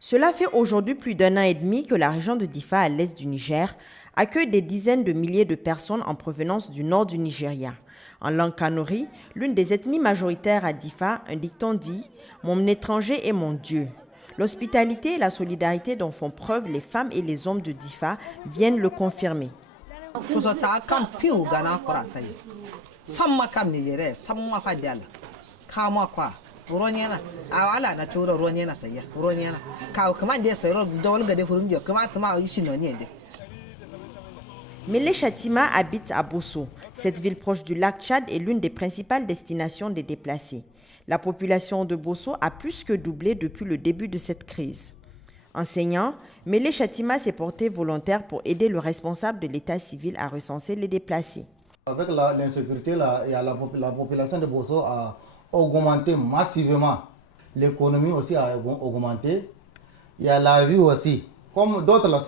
Cela fait aujourd'hui plus d'un an et demi que la région de Diffa, à l'est du Niger, accueille des dizaines de milliers de personnes en provenance du nord du Nigeria. En langue kanuri, l'une des ethnies majoritaires à Diffa, un dicton dit « Mon étranger est mon Dieu ». L'hospitalité et la solidarité dont font preuve les femmes et les hommes de Diffa viennent le confirmer. Mele Chatima habite à Bosso. Cette ville proche du lac Tchad est l'une des principales destinations des déplacés. La population de Bosso a plus que doublé depuis le début de cette crise. Enseignant, Mele Chatima s'est porté volontaire pour aider le responsable de l'état civil à recenser les déplacés. Avec l'insécurité, la population de Bosso a augmenté massivement. L'économie aussi a augmenté. Il y a la vie aussi. Comme d'autres, là,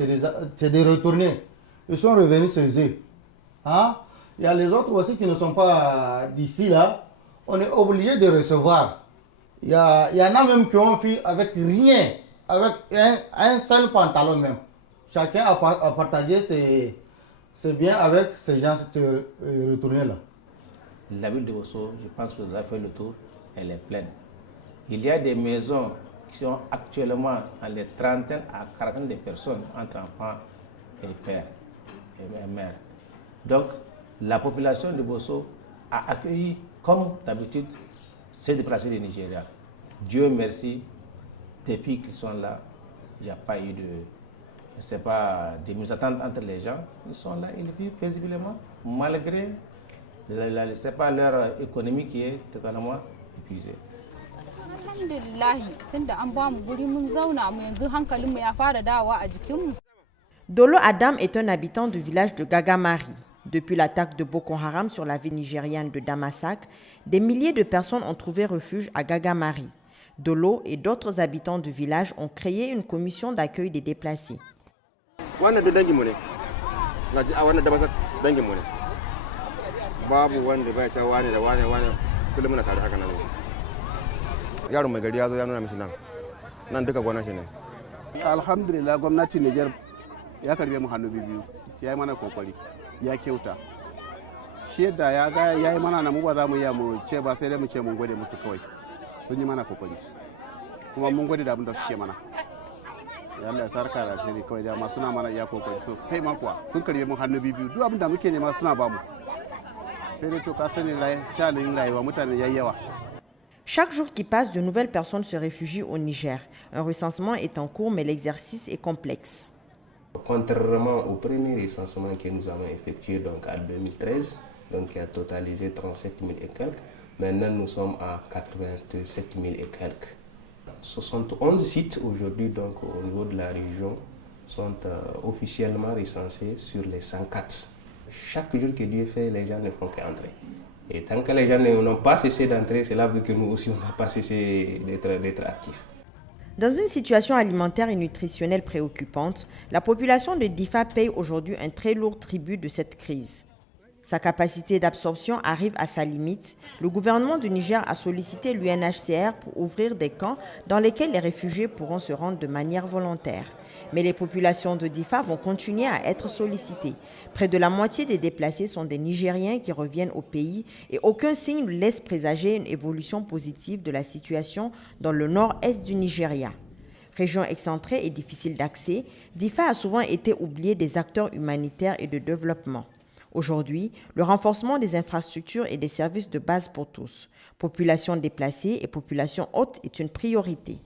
c'est des retournés. Ils sont revenus chez eux. Hein? Il y a les autres aussi qui ne sont pas d'ici, là. On est obligé de recevoir. Il y en a même qui ont fui avec rien, avec un seul pantalon même. Chacun a partagé ses biens avec ces gens retournés-là. La ville de Bosso, je pense que vous avez fait le tour, elle est pleine. Il y a des maisons qui sont actuellement dans les trentaines à quarantaine de personnes entre enfants et pères et mères. Donc, la population de Bosso a accueilli, comme d'habitude, ces déplacés du Nigeria. Dieu merci, depuis qu'ils sont là, il n'y a pas eu de mésattentes entre les gens. Ils sont là, ils vivent paisiblement, malgré leur économie qui est totalement épuisée. Dolo Adam est un habitant du village de Gagamari. Depuis l'attaque de Boko Haram sur la ville nigériane de Damasak, des milliers de personnes ont trouvé refuge à Gagamari. Dolo et d'autres habitants du village ont créé une commission d'accueil des déplacés. Alhamdulillah, gwamnatin Niger ya karbe mu hannu biyu, ya yi mana kokari, ya kyauta. Shi da ya ga ya yi mana na mu ba za mu iya mu ce ba sai dai mu ce mun gode musu kawai. Sun yi mana kokari. Kuma mun gode da abin da suke mana. Allah ya sarka da alheri kawai da masu na mana ya kokari sosai ma kuwa sun karbe mu hannu biyu duk abin da muke nema suna ba mu. Sai dai to ka sani shalin rayuwa mutane yayi yawa. Chaque jour qui passe, de nouvelles personnes se réfugient au Niger. Un recensement est en cours, mais l'exercice est complexe. Contrairement au premier recensement que nous avons effectué donc en 2013, donc qui a totalisé 37 000 et quelques, maintenant nous sommes à 87 000 et quelques. 71 sites aujourd'hui donc au niveau de la région sont officiellement recensés sur les 104. Chaque jour que Dieu fait, les gens ne font qu'entrer. Et tant que les gens n'ont pas cessé d'entrer, c'est là que nous aussi on n'a pas cessé d'être actifs. Dans une situation alimentaire et nutritionnelle préoccupante, la population de Diffa paye aujourd'hui un très lourd tribut de cette crise. Sa capacité d'absorption arrive à sa limite. Le gouvernement du Niger a sollicité l'UNHCR pour ouvrir des camps dans lesquels les réfugiés pourront se rendre de manière volontaire. Mais les populations de Diffa vont continuer à être sollicitées. Près de la moitié des déplacés sont des Nigériens qui reviennent au pays et aucun signe ne laisse présager une évolution positive de la situation dans le nord-est du Nigeria. Région excentrée et difficile d'accès, Diffa a souvent été oubliée des acteurs humanitaires et de développement. Aujourd'hui, le renforcement des infrastructures et des services de base pour tous, population déplacée et population haute est une priorité.